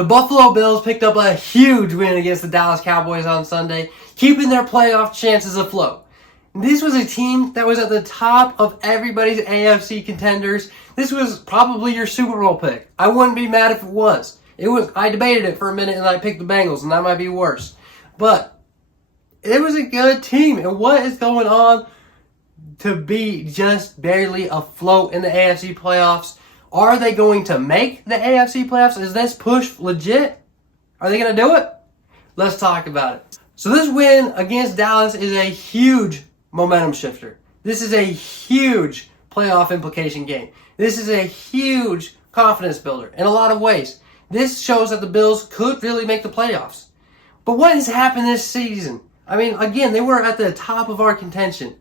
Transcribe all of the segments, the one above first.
The Buffalo Bills picked up a huge win against the Dallas Cowboys on Sunday, keeping their playoff chances afloat. This was a team that was at the top of everybody's AFC contenders. This was probably your Super Bowl pick. I wouldn't be mad if it was. I debated it for a minute and I picked the Bengals, and that might be worse. But it was a good team. And what is going on to be just barely afloat in the AFC playoffs? Are they going to make the AFC playoffs? Is this push legit? Are they going to do it? Let's talk about it. So this win against Dallas is a huge momentum shifter. This is a huge playoff implication game. This is a huge confidence builder in a lot of ways. This shows that the Bills could really make the playoffs. But what has happened this season? I mean, again, they were at the top of our contention.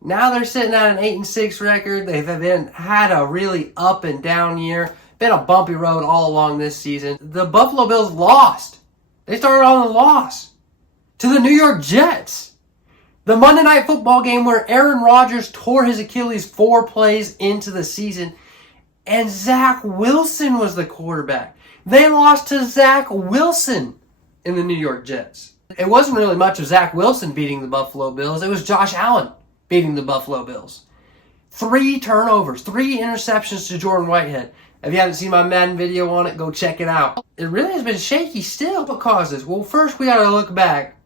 Now they're sitting at an 8-6 record. They've had a really up and down year. Been a bumpy road all along this season. The Buffalo Bills lost. They started on a loss to the New York Jets. The Monday Night Football game where Aaron Rodgers tore his Achilles 4 plays into the season, and Zach Wilson was the quarterback. They lost to Zach Wilson in the New York Jets. It wasn't really much of Zach Wilson beating the Buffalo Bills. It was Josh Allen beating the Buffalo Bills. 3 turnovers, 3 interceptions to Jordan Whitehead. If you haven't seen my Madden video on it, go check it out. It really has been shaky still. What caused this? Well, first we got to look back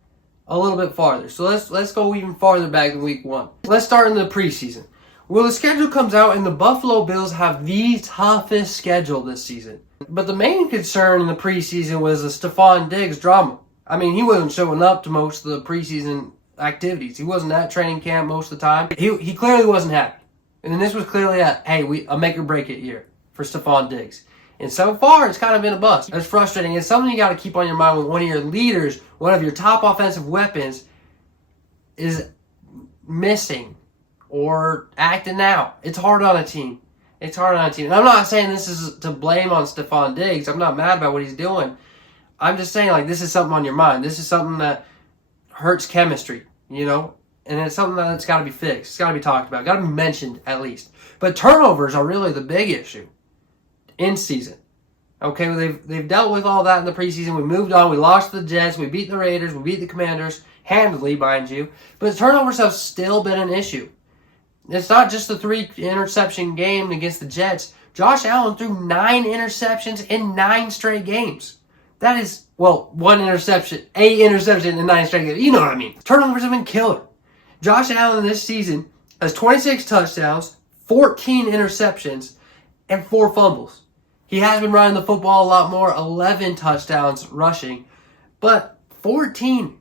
a little bit farther. So let's go even farther back than week 1. Let's start in the preseason. Well, the schedule comes out and the Buffalo Bills have the toughest schedule this season. But the main concern in the preseason was the Stephon Diggs drama. I mean, he wasn't showing up to most of the preseason activities. He wasn't at training camp most of the time. He clearly wasn't happy. And this was clearly a make or break it year for Stephon Diggs. And so far, it's kind of been a bust. It's frustrating. It's something you got to keep on your mind when one of your leaders, one of your top offensive weapons, is missing or acting out. It's hard on a team. It's hard on a team. And I'm not saying this is to blame on Stephon Diggs. I'm not mad about what he's doing. I'm just saying, this is something on your mind. This is something that hurts chemistry, and it's something that's got to be fixed. It's got to be talked about. Got to be mentioned at least. But turnovers are really the big issue in season. Okay, they've dealt with all that in the preseason. We moved on. We lost to the Jets. We beat the Raiders. We beat the Commanders handily, mind you. But turnovers have still been an issue. It's not just the 3 interception game against the Jets. Josh Allen threw 9 interceptions in 9 straight games. That is, 1 interception, 8 interceptions in 9 straight games. You know what I mean. Turnovers have been killer. Josh Allen this season has 26 touchdowns, 14 interceptions, and 4 fumbles. He has been running the football a lot more, 11 touchdowns rushing. But 14,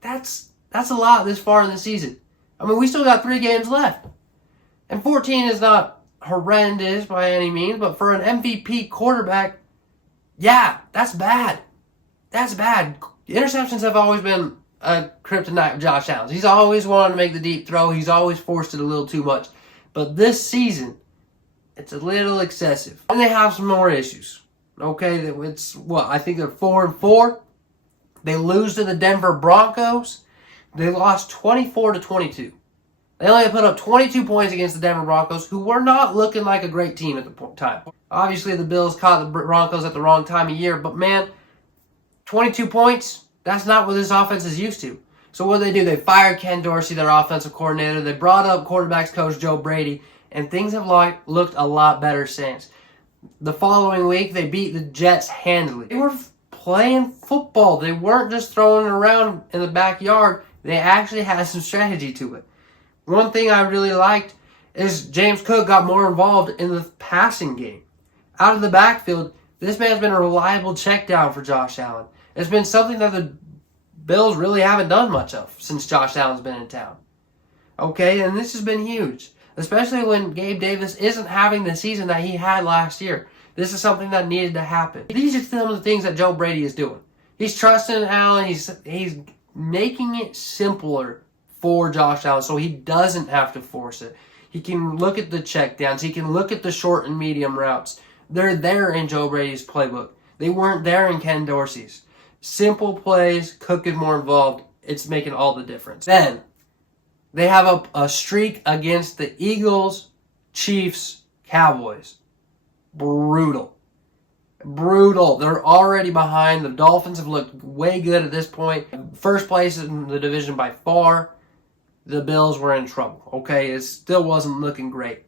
that's a lot this far in the season. I mean, we still got 3 games left. And 14 is not horrendous by any means, but for an MVP quarterback, yeah, that's bad. That's bad. Interceptions have always been a kryptonite of Josh Allen. He's always wanted to make the deep throw. He's always forced it a little too much. But this season, it's a little excessive. And they have some more issues. Okay, I think they're 4-4. They lose to the Denver Broncos. They lost 24-22. They only put up 22 points against the Denver Broncos, who were not looking like a great team at the time. Obviously, the Bills caught the Broncos at the wrong time of year, but man, 22 points, that's not what this offense is used to. So what do? They fired Ken Dorsey, their offensive coordinator. They brought up quarterbacks coach Joe Brady, and things have looked a lot better since. The following week, they beat the Jets handily. They were playing football. They weren't just throwing it around in the backyard. They actually had some strategy to it. One thing I really liked is James Cook got more involved in the passing game. Out of the backfield, this man's been a reliable check down for Josh Allen. It's been something that the Bills really haven't done much of since Josh Allen's been in town. Okay, and this has been huge, especially when Gabe Davis isn't having the season that he had last year. This is something that needed to happen. These are some of the things that Joe Brady is doing. He's trusting Allen. He's making it simpler for Josh Allen so he doesn't have to force it. He can look at the checkdowns. He can look at the short and medium routes. They're there in Joe Brady's playbook. They weren't there in Ken Dorsey's. Simple plays, Cook is more involved. It's making all the difference. Then, they have a streak against the Eagles, Chiefs, Cowboys. Brutal. Brutal. They're already behind. The Dolphins have looked way good at this point. First place in the division by far. The Bills were in trouble. Okay, it still wasn't looking great.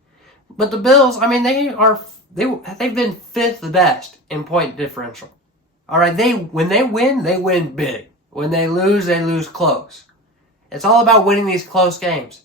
But the Bills, I mean, they've been fifth best in point differential. All right, when they win big. When they lose close. It's all about winning these close games.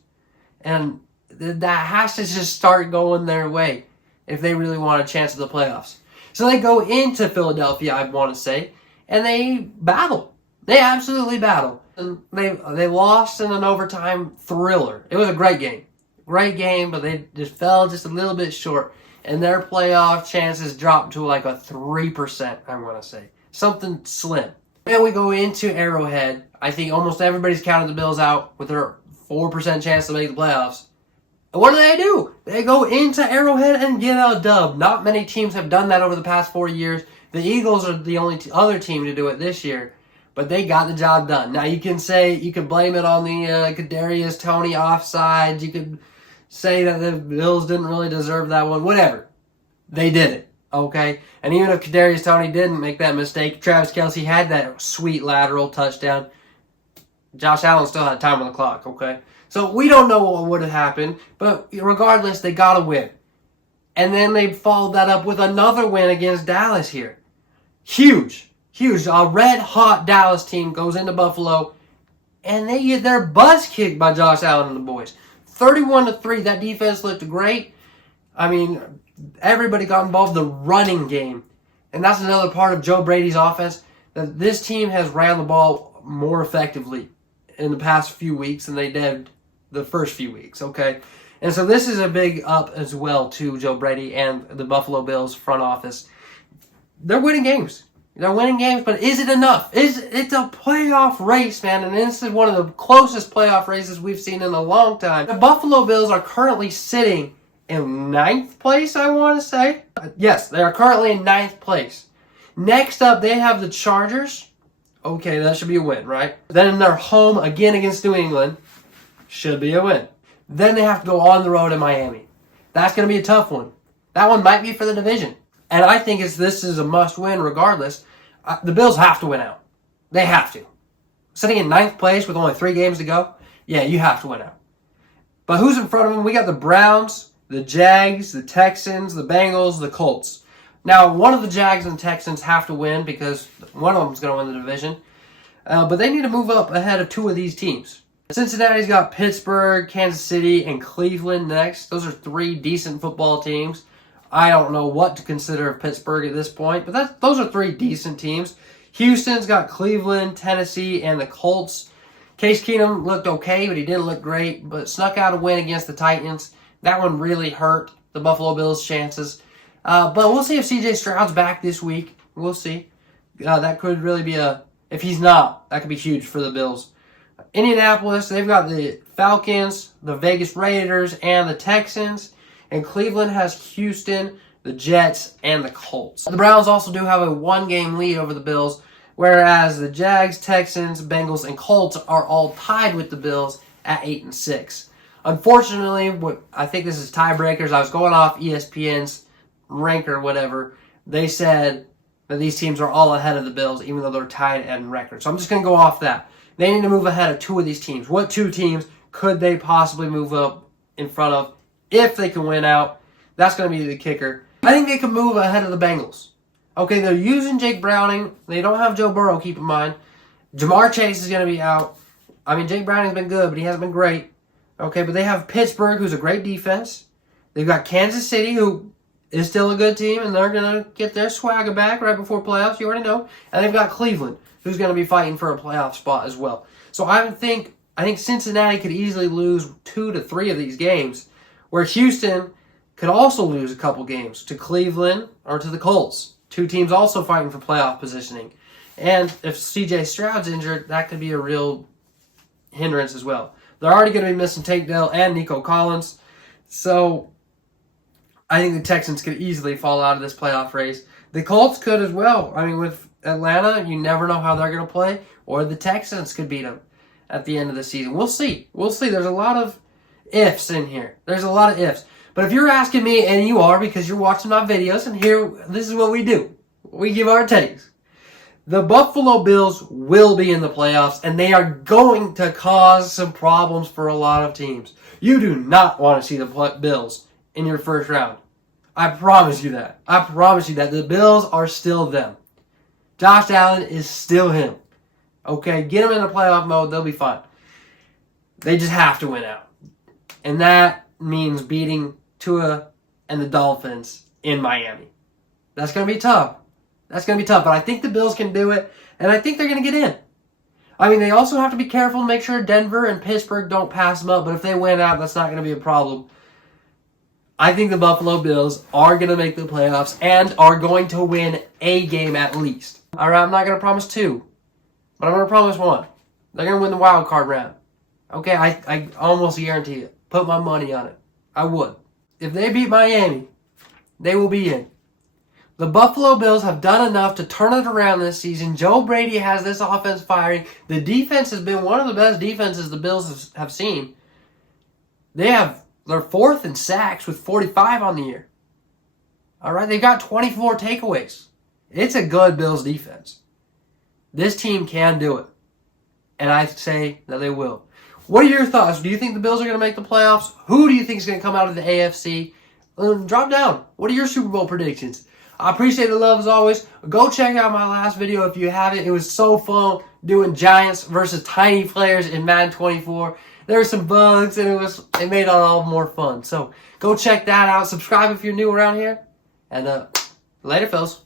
And that has to just start going their way if they really want a chance at the playoffs. So they go into Philadelphia, I want to say, and they battle. They absolutely battle. And they lost in an overtime thriller. It was a great game. Great game, but they just fell just a little bit short. And their playoff chances dropped to like a 3%, I'm going to say. Something slim. Then we go into Arrowhead. I think almost everybody's counted the Bills out with their 4% chance to make the playoffs. And what do? They go into Arrowhead and get a dub. Not many teams have done that over the past 4 years. The Eagles are the only other team to do it this year. But they got the job done. Now you can blame it on the Kadarius Toney offsides. You could say that the Bills didn't really deserve that one. Whatever. They did it. Okay? And even if Kadarius Toney didn't make that mistake, Travis Kelce had that sweet lateral touchdown. Josh Allen still had time on the clock, okay? So we don't know what would have happened, but regardless, they got to win. And then they followed that up with another win against Dallas here. Huge. A red-hot Dallas team goes into Buffalo, and they get their butts kicked by Josh Allen and the boys. 31-3, that defense looked great. I mean, everybody got involved in the running game. And that's another part of Joe Brady's offense, that this team has ran the ball more effectively in the past few weeks than they did the first few weeks, okay? And so this is a big up as well to Joe Brady and the Buffalo Bills front office. They're winning games. But is it enough? It's a playoff race, man, and this is one of the closest playoff races we've seen in a long time. The Buffalo Bills are currently sitting in 9th place, I want to say. Yes, they are currently in 9th place. Next up, they have the Chargers. Okay, that should be a win, right? Then they're home again against New England. Should be a win. Then they have to go on the road in Miami. That's going to be a tough one. That one might be for the division. And I think this is a must-win regardless. The Bills have to win out. They have to. Sitting in 9th place with only 3 games to go, yeah, you have to win out. But who's in front of them? We got the Browns, the Jags, the Texans, the Bengals, the Colts. Now, one of the Jags and Texans have to win because one of them is going to win the division. But they need to move up ahead of 2 of these teams. Cincinnati's got Pittsburgh, Kansas City, and Cleveland next. Those are 3 decent football teams. I don't know what to consider of Pittsburgh at this point, but those are 3 decent teams. Houston's got Cleveland, Tennessee, and the Colts. Case Keenum looked okay, but he didn't look great, but snuck out a win against the Titans. That one really hurt the Buffalo Bills' chances. But we'll see if C.J. Stroud's back this week. We'll see. That could really be if he's not, that could be huge for the Bills. Indianapolis, they've got the Falcons, the Vegas Raiders, and the Texans. And Cleveland has Houston, the Jets, and the Colts. The Browns also do have a 1-game lead over the Bills, whereas the Jags, Texans, Bengals, and Colts are all tied with the Bills at 8-6. Unfortunately, I think this is tiebreakers. I was going off ESPN's rank or whatever. They said that these teams are all ahead of the Bills, even though they're tied in record. So I'm just going to go off that. They need to move ahead of 2 of these teams. What 2 teams could they possibly move up in front of if they can win out? That's going to be the kicker. I think they can move ahead of the Bengals. Okay, they're using Jake Browning. They don't have Joe Burrow, keep in mind. Jamar Chase is going to be out. I mean, Jake Browning's been good, but he hasn't been great. Okay, but they have Pittsburgh, who's a great defense. They've got Kansas City, who is still a good team, and they're going to get their swagger back right before playoffs. You already know. And they've got Cleveland, who's going to be fighting for a playoff spot as well. So I think Cincinnati could easily lose 2 to 3 of these games, where Houston could also lose a couple games to Cleveland or to the Colts. 2 teams also fighting for playoff positioning. And if C.J. Stroud's injured, that could be a real hindrance as well. They're already going to be missing Tank Dell and Nico Collins. So I think the Texans could easily fall out of this playoff race. The Colts could as well. I mean, with Atlanta, you never know how they're going to play. Or the Texans could beat them at the end of the season. We'll see. There's a lot of ifs in here. There's a lot of ifs. But if you're asking me, and you are because you're watching my videos, and here, this is what we do. we give our takes. The Buffalo Bills will be in the playoffs, and they are going to cause some problems for a lot of teams. You do not want to see the Bills in your first round. I promise you that. I promise you that. The Bills are still them. Josh Allen is still him. Okay, get them in the playoff mode. They'll be fine. They just have to win out. And that means beating Tua and the Dolphins in Miami. That's going to be tough. That's going to be tough. But I think the Bills can do it. And I think they're going to get in. I mean, they also have to be careful to make sure Denver and Pittsburgh don't pass them up. But if they win out, that's not going to be a problem. I think the Buffalo Bills are going to make the playoffs and are going to win a game at least. All right, I'm not going to promise 2, but I'm going to promise 1. They're going to win the wild card round. Okay, I almost guarantee it. Put my money on it. I would. If they beat Miami, they will be in. The Buffalo Bills have done enough to turn it around this season. Joe Brady has this offense firing. The defense has been one of the best defenses the Bills have seen. They're 4th in sacks with 45 on the year. All right, they've got 24 takeaways. It's a good Bills defense. This team can do it. And I say that they will. What are your thoughts? Do you think the Bills are going to make the playoffs? Who do you think is going to come out of the AFC? Drop down. What are your Super Bowl predictions? I appreciate the love as always. Go check out my last video if you haven't. It was so fun doing Giants versus Tiny players in Madden 24. There were some bugs and it made it all more fun. So go check that out. Subscribe if you're new around here. And later, fellas.